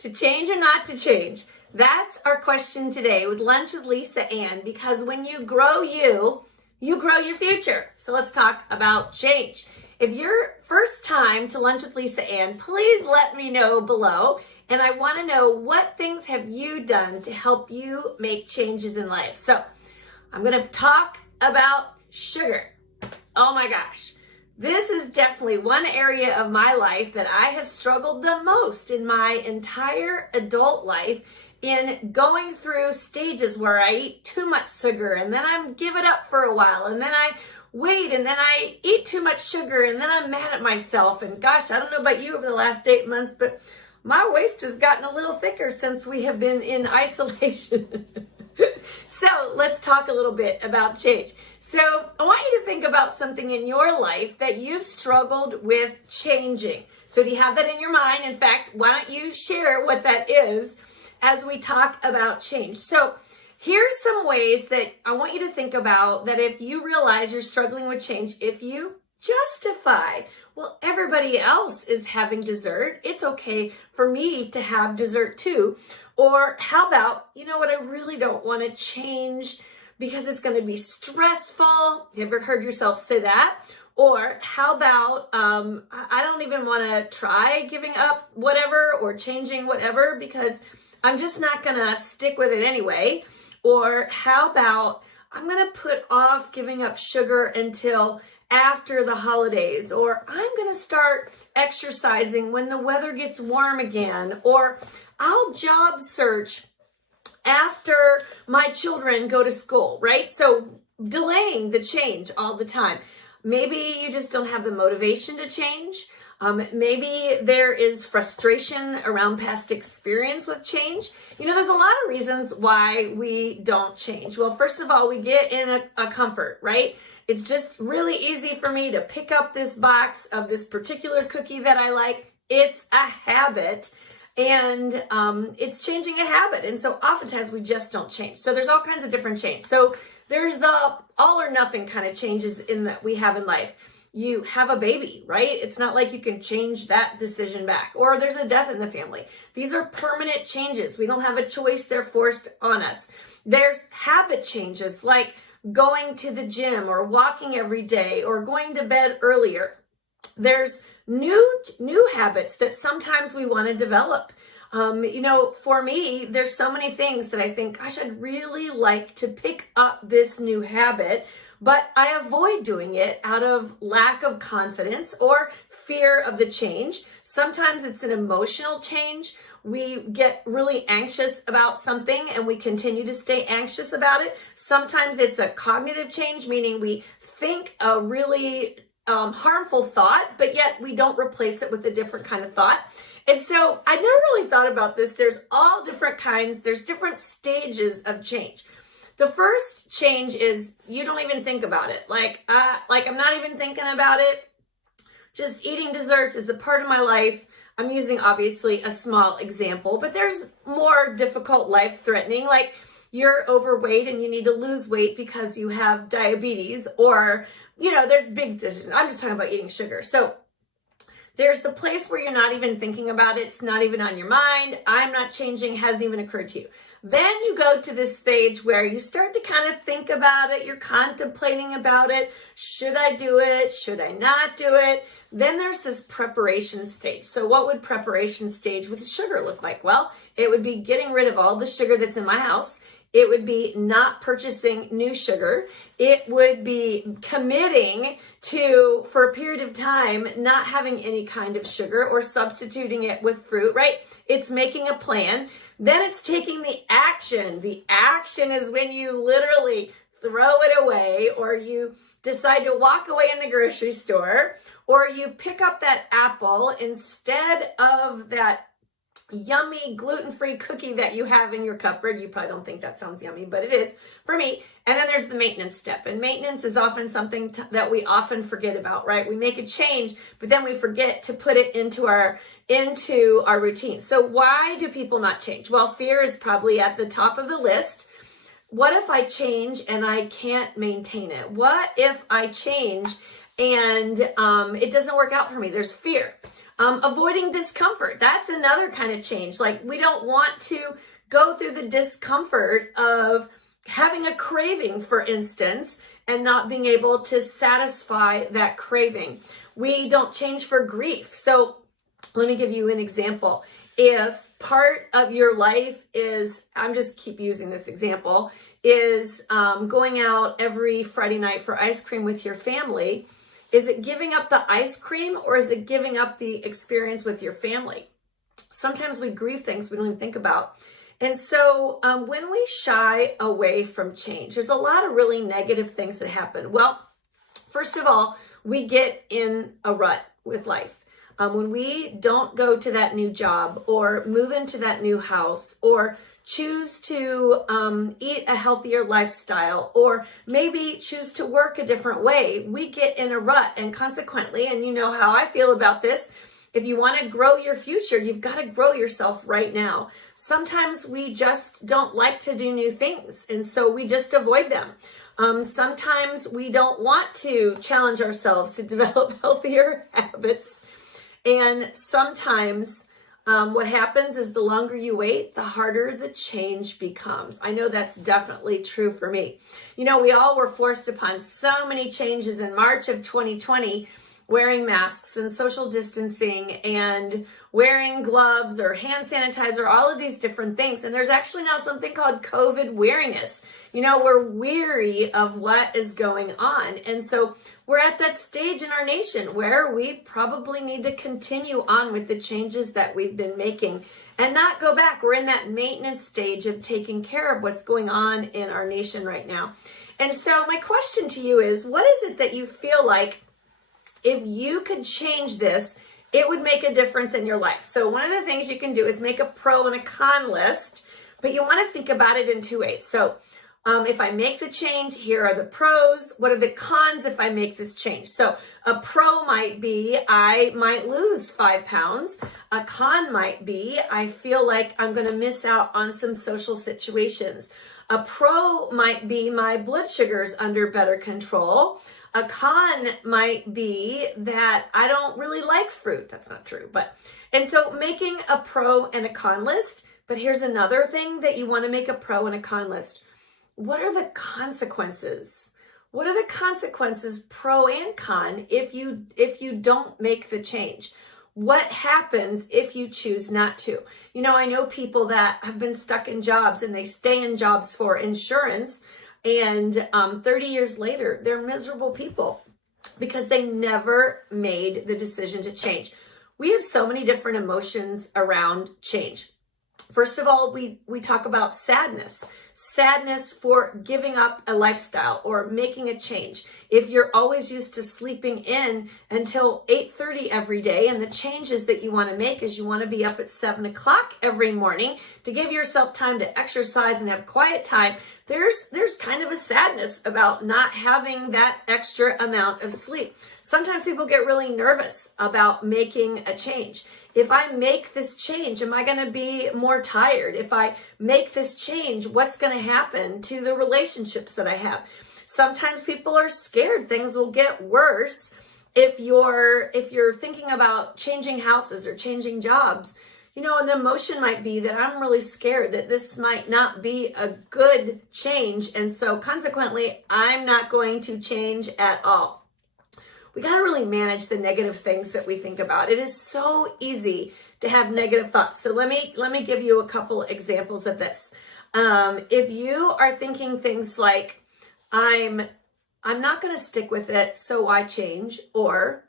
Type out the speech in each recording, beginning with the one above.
To change or not to change? That's our question today with Lunch with Lisa Ann, because when you grow you grow your future. So let's talk about change. If you're first time to Lunch with Lisa Ann, please let me know below. And I want to know, what things have you done to help you make changes in life? So I'm going to talk about sugar. Oh my gosh. This is definitely one area of my life that I have struggled the most in my entire adult life, in going through stages where I eat too much sugar and then I give it up for a while and then I wait and then I eat too much sugar and then I'm mad at myself. And gosh, I don't know about you over the last 8 months, but my waist has gotten a little thicker since we have been in isolation. So let's talk a little bit about change. So I want you to think about something in your life that you've struggled with changing. So do you have that in your mind? In fact, why don't you share what that is as we talk about change? So here's some ways that I want you to think about, that if you realize you're struggling with change, if you justify, well, everybody else is having dessert, it's okay for me to have dessert too. Or how about, you know what, I really don't want to change because it's going to be stressful. You ever heard yourself say that? Or how about, I don't even want to try giving up whatever or changing whatever because I'm just not going to stick with it anyway. Or how about, I'm going to put off giving up sugar until after the holidays, or I'm going to start exercising when the weather gets warm again, or I'll job search after my children go to school, right? So delaying the change all the time. Maybe you just don't have the motivation to change. Maybe there is frustration around past experience with change. You know, there's a lot of reasons why we don't change. Well, first of all, we get in a comfort, right? It's just really easy for me to pick up this box of this particular cookie that I like. It's a habit, and it's changing a habit. And so oftentimes we just don't change. So there's all kinds of different change. So there's the all or nothing kind of changes in that we have in life. You have a baby, right? It's not like you can change that decision back. Or there's a death in the family. These are permanent changes. We don't have a choice. They're forced on us. There's habit changes, like going to the gym or walking every day or going to bed earlier. There's new habits that sometimes we want to develop. You know, for me, there's so many things that I think, gosh, I'd really like to pick up this new habit, but I avoid doing it out of lack of confidence or fear of the change. Sometimes it's an emotional change. We get really anxious about something and we continue to stay anxious about it. Sometimes it's a cognitive change, meaning we think a really harmful thought, but yet we don't replace it with a different kind of thought. And so I never really thought about this. There's all different kinds. There's different stages of change. The first change is you don't even think about it. Like I'm not even thinking about it. Just eating desserts is a part of my life. I'm using obviously a small example, but there's more difficult, life-threatening, like you're overweight and you need to lose weight because you have diabetes, or, you know, there's big decisions. I'm just talking about eating sugar. So there's the place where you're not even thinking about it. It's not even on your mind. I'm not changing, hasn't even occurred to you. Then you go to this stage where you start to kind of think about it. You're contemplating about it. Should I do it? Should I not do it? Then there's this preparation stage. So what would preparation stage with sugar look like? Well, it would be getting rid of all the sugar that's in my house. It would be not purchasing new sugar. It would be committing to, for a period of time, not having any kind of sugar or substituting it with fruit, right? It's making a plan. Then it's taking the action. The action is when you literally throw it away, or you decide to walk away in the grocery store, or you pick up that apple instead of that yummy gluten-free cookie that you have in your cupboard. You probably don't think that sounds yummy, but it is for me. And then there's the maintenance step. And maintenance is often something that we often forget about, right? We make a change, but then we forget to put it into our routine. So why do people not change? Well, fear is probably at the top of the list. What if I change and I can't maintain it? What if I change and it doesn't work out for me? There's fear. Avoiding discomfort. That's another kind of change. Like, we don't want to go through the discomfort of having a craving, for instance, and not being able to satisfy that craving. We don't change for grief. So let me give you an example. If part of your life is, I'm just keep using this example, is going out every Friday night for ice cream with your family, is it giving up the ice cream or is it giving up the experience with your family? Sometimes we grieve things we don't even think about. And so when we shy away from change, there's a lot of really negative things that happen. Well, first of all, we get in a rut with life. When we don't go to that new job or move into that new house or choose to eat a healthier lifestyle or maybe choose to work a different way, we get in a rut. And consequently, and you know how I feel about this, if you want to grow your future, you've got to grow yourself right now. Sometimes we just don't like to do new things, and so we just avoid them. Sometimes we don't want to challenge ourselves to develop healthier habits. And sometimes what happens is the longer you wait, the harder the change becomes. I know that's definitely true for me. You know, we all were forced upon so many changes in March of 2020, wearing masks and social distancing and wearing gloves or hand sanitizer, all of these different things. And there's actually now something called COVID weariness. You know, we're weary of what is going on. And so we're at that stage in our nation where we probably need to continue on with the changes that we've been making and not go back. We're in that maintenance stage of taking care of what's going on in our nation right now. And so my question to you is, what is it that you feel like if you could change this, it would make a difference in your life? So one of the things you can do is make a pro and a con list, but you want to think about it in two ways. So if I make the change, here are the pros. What are the cons if I make this change? So a pro might be I might lose 5 pounds. A con might be I feel like I'm going to miss out on some social situations. A pro might be my blood sugar's under better control. A con might be that I don't really like fruit. That's not true, and so making a pro and a con list. But here's another thing that you want to make a pro and a con list. What are the consequences? What are the consequences, pro and con, if you don't make the change? What happens if you choose not to? You know, I know people that have been stuck in jobs and they stay in jobs for insurance, and 30 years later, they're miserable people because they never made the decision to change. We have so many different emotions around change. First of all, we talk about sadness. Sadness for giving up a lifestyle or making a change. If you're always used to sleeping in until 8:30 every day, and the changes that you want to make is you want to be up at 7 o'clock every morning to give yourself time to exercise and have quiet time, there's kind of a sadness about not having that extra amount of sleep. Sometimes people get really nervous about making a change. If I make this change, am I going to be more tired? If I make this change, what's going to happen to the relationships that I have? Sometimes people are scared things will get worse if you're thinking about changing houses or changing jobs. You know, and the emotion might be that I'm really scared that this might not be a good change, and so consequently, I'm not going to change at all. We got to really manage the negative things that we think about. It is so easy to have negative thoughts. So let me give you a couple examples of this. If you are thinking things like, I'm not going to stick with it, so I change, or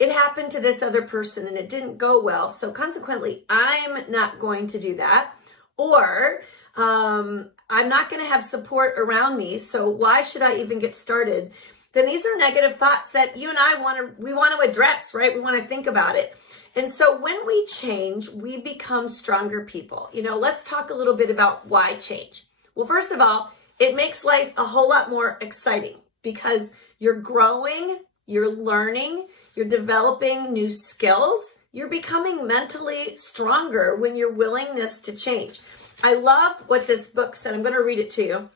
it happened to this other person and it didn't go well, so consequently, I'm not going to do that, or I'm not going to have support around me, so why should I even get started? Then these are negative thoughts that you and I want to address, right? We want to think about it. And so when we change, we become stronger people. You know, let's talk a little bit about why change. Well, first of all, it makes life a whole lot more exciting because you're growing, you're learning, you're developing new skills, you're becoming mentally stronger when your willingness to change. I love what this book said. I'm going to read it to you.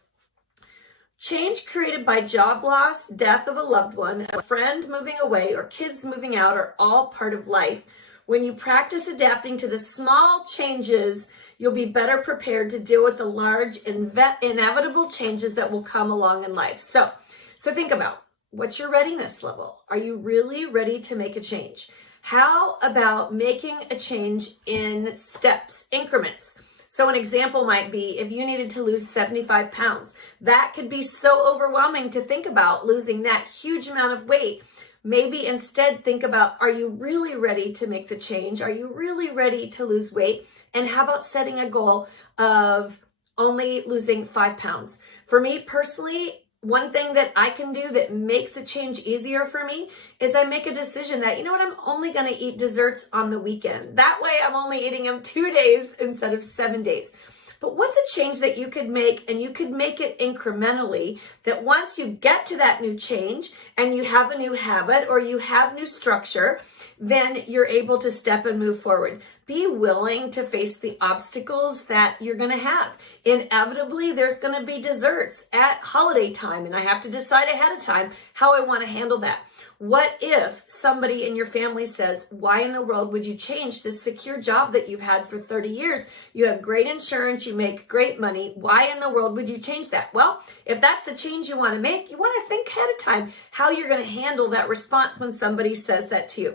Change created by job loss, death of a loved one, a friend moving away, or kids moving out are all part of life. When you practice adapting to the small changes, you'll be better prepared to deal with the large inevitable changes that will come along in life. So think about, what's your readiness level? Are you really ready to make a change? How about making a change in steps, increments? So an example might be if you needed to lose 75 pounds, that could be so overwhelming to think about losing that huge amount of weight. Maybe instead think about, are you really ready to make the change? Are you really ready to lose weight? And how about setting a goal of only losing 5 pounds? For me personally, one thing that I can do that makes a change easier for me is I make a decision that, you know what, I'm only going to eat desserts on the weekend. That way I'm only eating them 2 days instead of 7 days. But what's a change that you could make, and you could make it incrementally, that once you get to that new change and you have a new habit or you have new structure, then you're able to step and move forward. Be willing to face the obstacles that you're going to have. Inevitably, there's going to be desserts at holiday time, and I have to decide ahead of time how I want to handle that. What if somebody in your family says, why in the world would you change this secure job that you've had for 30 years? You have great insurance, you make great money. Why in the world would you change that? Well, if that's the change you want to make, you want to think ahead of time how you're going to handle that response when somebody says that to you.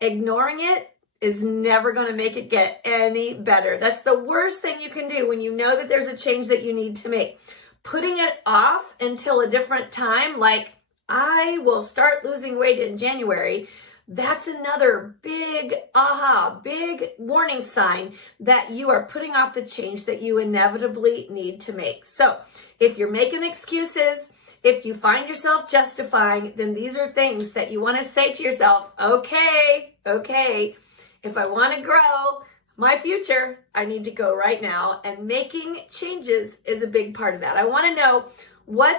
Ignoring it is never going to make it get any better. That's the worst thing you can do when you know that there's a change that you need to make. Putting it off until a different time, like I will start losing weight in January, that's another big big warning sign that you are putting off the change that you inevitably need to make. So if you're making excuses, if you find yourself justifying, then these are things that you want to say to yourself, okay, if I want to grow my future, I need to go right now. And making changes is a big part of that. I want to know, what